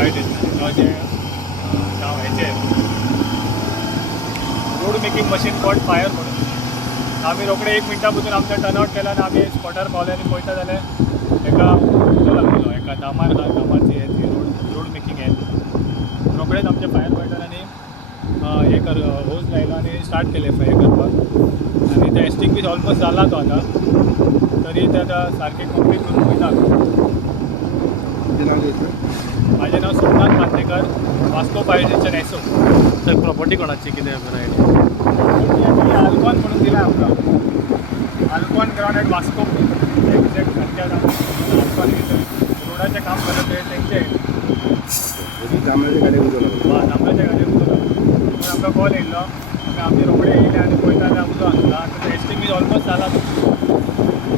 Fire station जे नाव हेचे road making machine called fire म्हणून आम्ही रोकडे 1 मिनटा पसून आमचा टर्नआउट केला आणि आम्ही स्पॉटार पावले आणि पळयता जाल्यार एका उजो लागलेलो एका दामार दामारची हे ती रोड मेकिंग हे रोकडेच आमच्या फायर फायटरांनी हे होज लायलो आणि स्टार्ट केले फायर करपाक आणि ते एक्सटिंग्विश ऑलमोस्ट जाला तो आता तरी ते आता सारखे कंप्लीट करून वयता. माझे नाव Somnath Mandrekar, Vasco fire station SO. तर प्रॉपर्टी कोणाची कितें आल्कॉन म्हणून दिला आमकां Alcon ground at Vasco exact Alcon रोडाचें काम करत तेंचे तांबड्याच्या गाडये उजो लागलो. तांबड्याच्या गाडयेक उजो लागलो आमकां कॉल येयल्लो आमी रोकडे येयले आनी पळयता जाल्यार उजो आसला आतां एक्सटिंग्विश ऑलमोस्ट जाला.